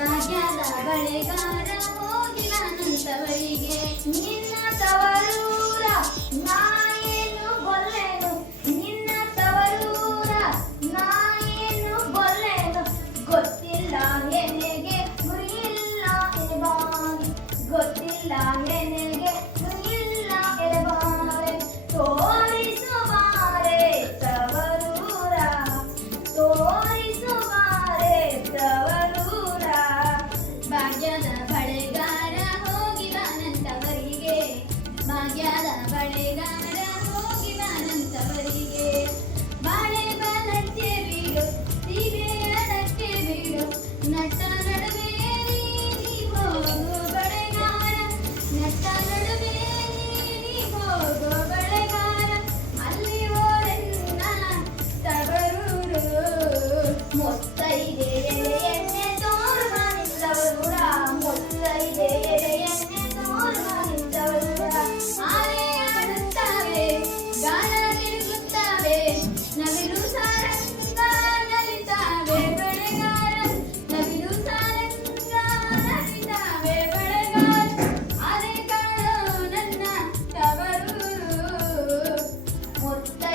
ಭಾಗ್ಯದ ಬಳೆಗಾರ ಹೋಗಿಲ್ಲ ನಂತವರಿಗೆ ನಿನ್ನ ತವರೂರ ನಾಯೇನು ಬಲ್ಲೆನು? ನಿನ್ನ ತವರೂರ ನಾಯೇನು ಬಲ್ಲೆನು? ಗೊತ್ತಿಲ್ಲ ಎನೆಗೆ ಗುರಿಯಿಲ್ಲ ಗೊತ್ತಿಲ್ಲ ಎನೆ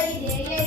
Lên!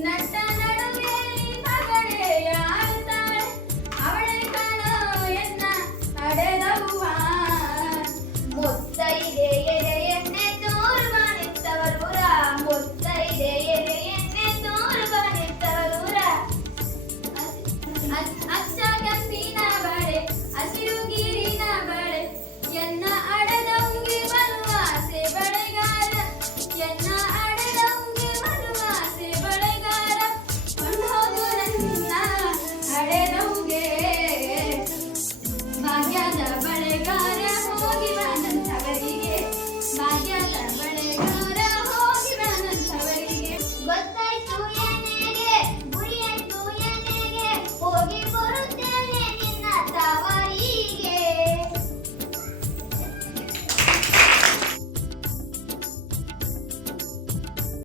Nasa